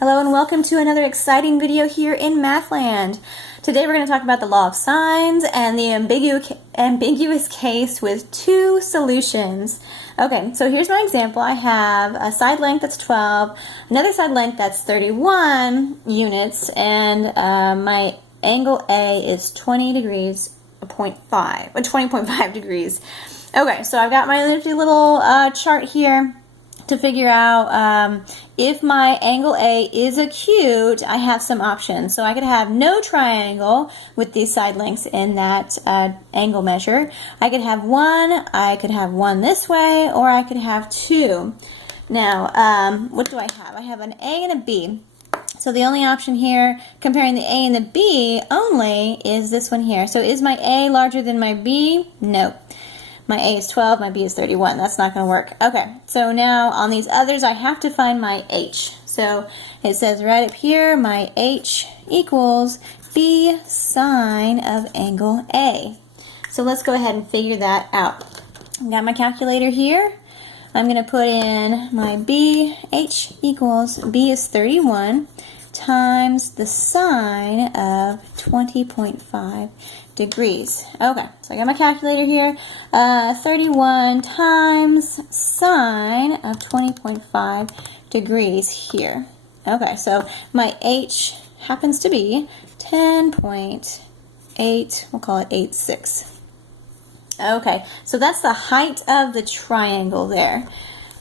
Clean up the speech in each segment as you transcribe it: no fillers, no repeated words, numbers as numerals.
Hello and welcome to another exciting video here in Mathland. Today we're going to talk about the law of sines and the ambiguous case with two solutions. Okay, so here's my example. I have a side length that's 12, another side length that's 31 units, and my angle A is 20 degrees, 20.5 degrees. Okay, so I've got my little chart here to figure out if my angle A is acute. I have some options. So I could have no triangle with these side lengths in that angle measure. I could have one this way, or I could have two. Now, what do I have? I have an A and a B. So the only option here, comparing the A and the B only, is this one here. So is my A larger than my B? No. My A is 12, my B is 31. That's not going to work. Okay, so now on these others, I have to find my H. So it says right up here, my H equals B sine of angle A. So let's go ahead and figure that out. I've got my calculator here. I'm going to put in my B. H equals B is 31 times the sine of 20.5 degrees. Okay, so I got my calculator here. 31 times sine of 20.5 degrees here. Okay, so my H happens to be 10.8, we'll call it 86. Okay, so that's the height of the triangle there.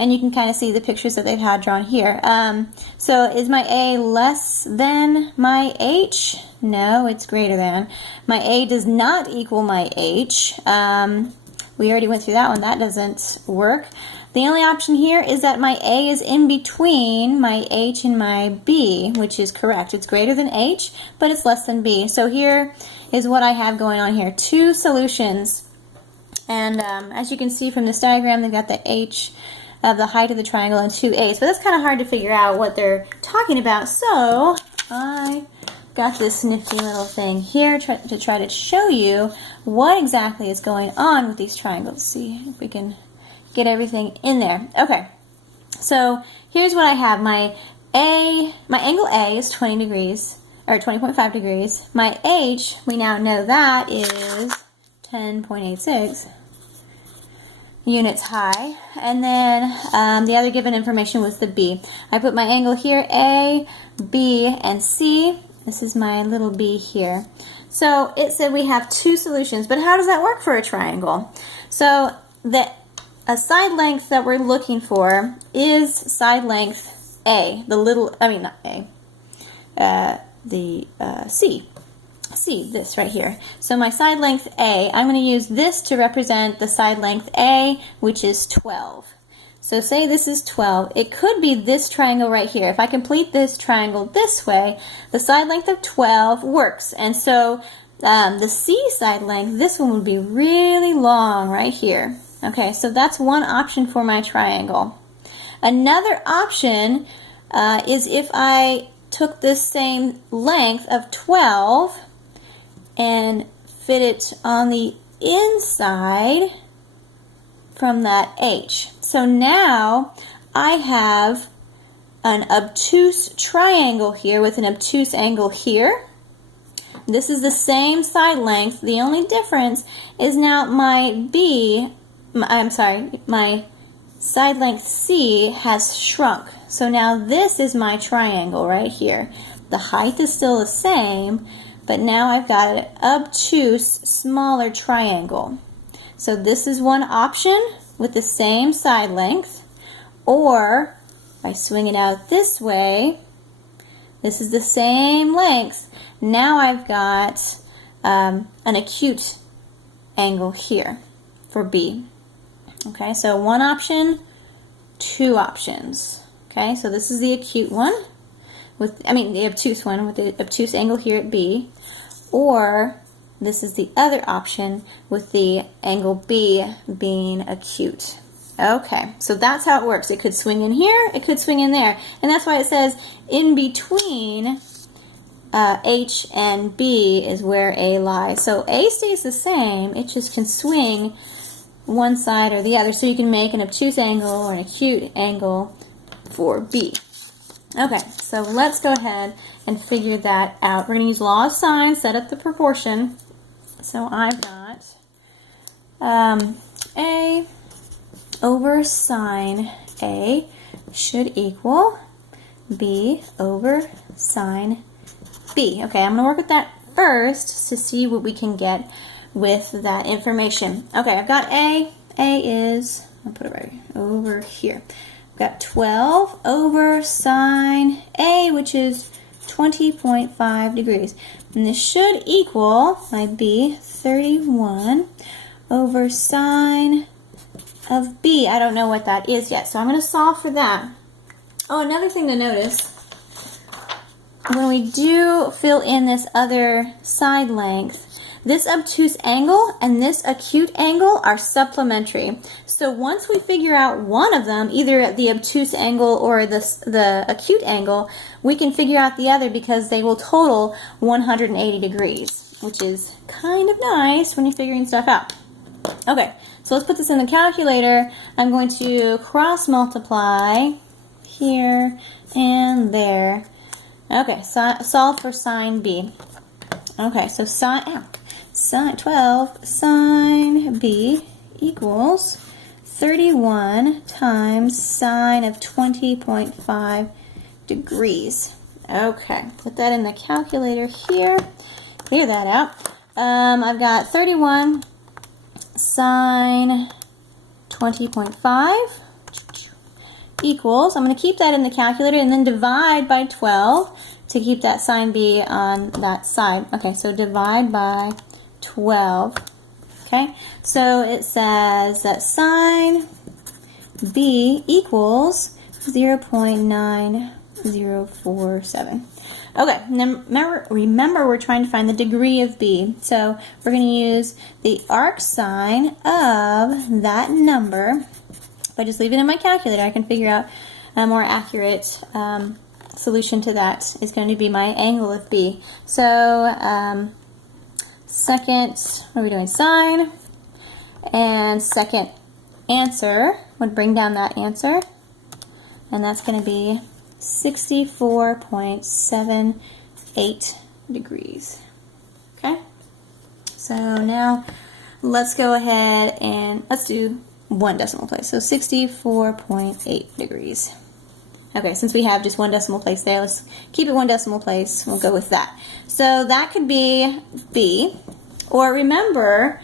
And you can kind of see the pictures that they've had drawn here. So is my A less than my H? No, it's greater than. My A does not equal my H. We already went through that one. That doesn't work. The only option here is that my A is in between my H and my B, which is correct. It's greater than H, but it's less than B. So here is what I have going on here. Two solutions. And as you can see from this diagram, they've got the H of the height of the triangle and two A's. But that's kind of hard to figure out what they're talking about. So I got this nifty little thing here to try to show you what exactly is going on with these triangles. See if we can get everything in there. Okay, so here's what I have. My angle A is 20 degrees, or 20.5 degrees. My H, we now know that is 10.86 units high, and then the other given information was the B. I put my angle here, A, B, and C. This is my little B here. So it said we have two solutions, but how does that work for a triangle? So a side length that we're looking for is side length A, C, this right here. So my side length A, I'm going to use this to represent the side length A, which is 12. So say this is 12. It could be this triangle right here. If I complete this triangle this way, the side length of 12 works. And so the C side length, this one would be really long right here. Okay, so that's one option for my triangle. Another option is if I took this same length of 12 and fit it on the inside from that H. So now I have an obtuse triangle here with an obtuse angle here. This is the same side length. The only difference is now my side length C has shrunk. So now this is my triangle right here. The height is still the same, but now I've got an obtuse, smaller triangle. So this is one option with the same side length, or by swinging out this way, this is the same length. Now I've got an acute angle here for B. Okay, so one option, two options. Okay, so this is the acute one, the obtuse one with the obtuse angle here at B, or this is the other option with the angle B being acute. Okay, so that's how it works. It could swing in here, it could swing in there, and that's why it says in between H and B is where A lies. So A stays the same, it just can swing one side or the other, so you can make an obtuse angle or an acute angle for B. Okay, so let's go ahead and figure that out. We're going to use law of sines, set up the proportion. So I've got A over sine A should equal B over sine B. Okay, I'm going to work with that first to see what we can get with that information. Okay, I've got A. A is, I'll put it right over here. I've got 12 over sine A, which is 20.5 degrees. And this should equal my B, 31 over sine of B. I don't know what that is yet, so I'm going to solve for that. Oh, another thing to notice, when we do fill in this other side length, this obtuse angle and this acute angle are supplementary. So once we figure out one of them, either the obtuse angle or the acute angle, we can figure out the other because they will total 180 degrees, which is kind of nice when you're figuring stuff out. Okay, so let's put this in the calculator. I'm going to cross multiply here and there. Okay, so solve for sine B. Okay, so sine 12 sine B equals 31 times sine of 20.5 degrees. Okay, put that in the calculator here. Clear that out. I've got 31 sine 20.5 equals, I'm going to keep that in the calculator and then divide by 12 to keep that sine B on that side. Okay, so divide by 12. Okay, so it says that sine B equals 0.9047. Okay, remember we're trying to find the degree of B. So we're going to use the arc sine of that number. If I just leave it in my calculator, I can figure out a more accurate solution to that is going to be my angle of B. So second, what are we doing? Sine. And second answer would bring down that answer. And that's going to be 64.78 degrees. Okay? So now let's go ahead and let's do one decimal place. So 64.8 degrees. Okay, since we have just one decimal place there, let's keep it one decimal place. We'll go with that. So that could be B. Or remember,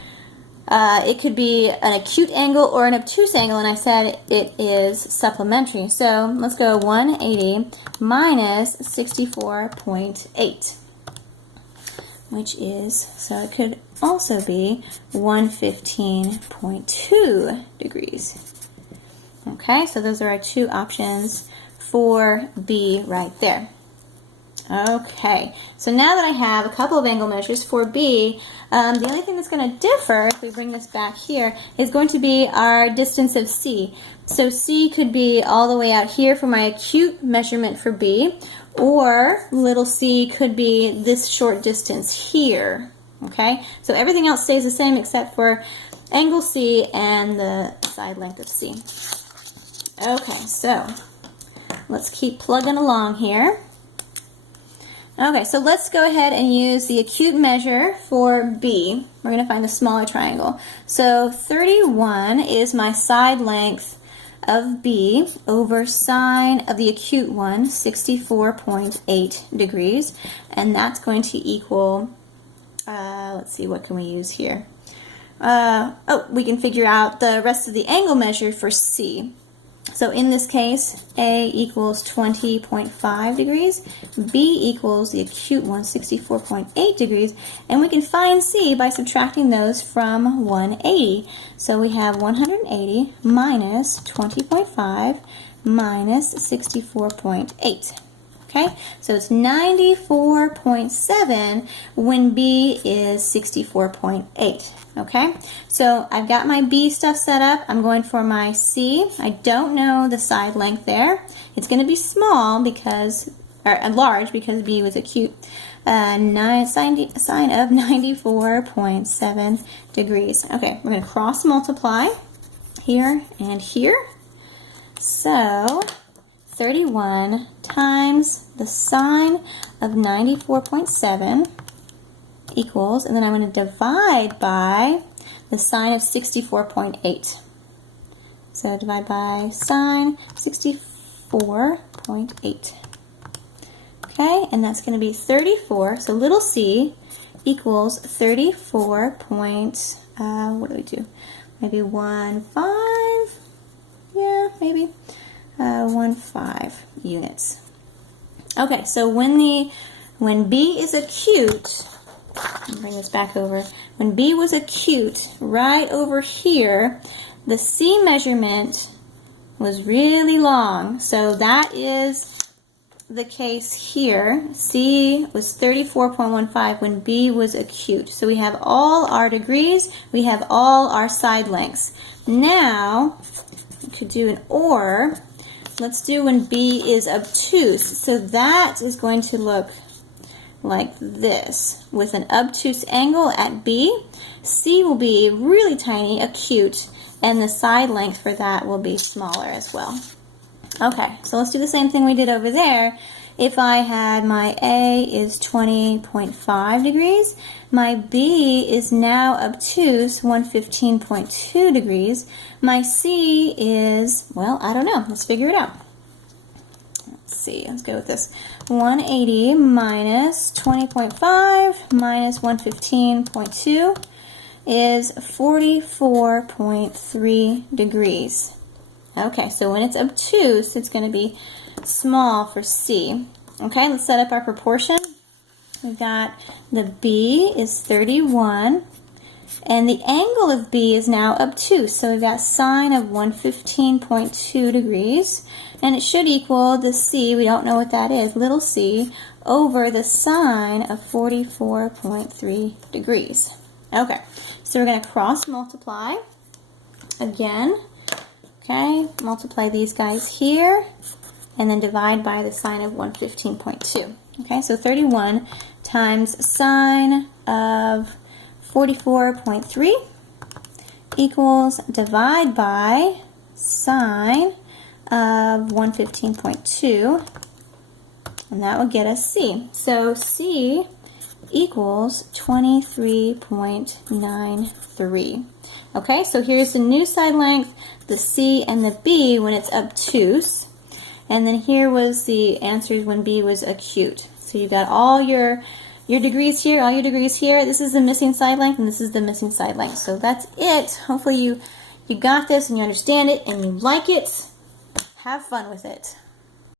it could be an acute angle or an obtuse angle, and I said it is supplementary. So let's go 180 minus 64.8, which is, so it could also be 115.2 degrees. Okay, so those are our two options for B right there. Okay, so now that I have a couple of angle measures for B, the only thing that's going to differ, if we bring this back here, is going to be our distance of C. So C could be all the way out here for my acute measurement for B, or little c could be this short distance here. Okay, so everything else stays the same except for angle C and the side length of C. Okay, so let's keep plugging along here. Okay, so let's go ahead and use the acute measure for B. We're going to find the smaller triangle. So 31 is my side length of B over sine of the acute one, 64.8 degrees. And that's going to equal, let's see, what can we use here? We can figure out the rest of the angle measure for C. So in this case, A equals 20.5 degrees, B equals the acute one, 64.8 degrees, and we can find C by subtracting those from 180. So we have 180 minus 20.5 minus 64.8. Okay, so it's 94.7 when B is 64.8. Okay, so I've got my B stuff set up. I'm going for my C. I don't know the side length there. It's going to be small because, or large because B was acute. Sine of 94.7 degrees. Okay, we're going to cross multiply here and here. So 31 times the sine of 94.7 equals, and then I'm going to divide by the sine of 64.8. So divide by sine 64.8. Okay, and that's going to be 34. So little c equals 34 point, what do we do? Maybe 1.5? Yeah, maybe 1.5 units. Okay, so when B is acute, let me bring this back over. When B was acute, right over here, the C measurement was really long. So that is the case here. C was 34.15 when B was acute. So we have all our degrees, we have all our side lengths. Now, we could do an OR. Let's do when B is obtuse. So that is going to look like this, with an obtuse angle at B. C will be really tiny, acute, and the side length for that will be smaller as well. Okay, so let's do the same thing we did over there. If I had my A is 20.5 degrees, my B is now obtuse 115.2 degrees. My C is, well, I don't know. Let's figure it out. Let's see, let's go with this. 180 minus 20.5 minus 115.2 is 44.3 degrees. Okay, so when it's obtuse, it's going to be small for C. Okay, let's set up our proportion. We've got the B is 31, and the angle of B is now obtuse. So we've got sine of 115.2 degrees, and it should equal the C, we don't know what that is, little c, over the sine of 44.3 degrees. Okay, so we're going to cross multiply again. Okay, multiply these guys here, and then divide by the sine of 115.2. Okay, so 31 times sine of 44.3 equals divide by sine of 115.2, and that will get us C. So C equals 23.93. Okay, so here's the new side length, the C and the B when it's obtuse. And then here was the answers when B was acute. So you've got all your degrees here, all your degrees here. This is the missing side length, and this is the missing side length. So that's it. Hopefully you got this and you understand it and you like it. Have fun with it.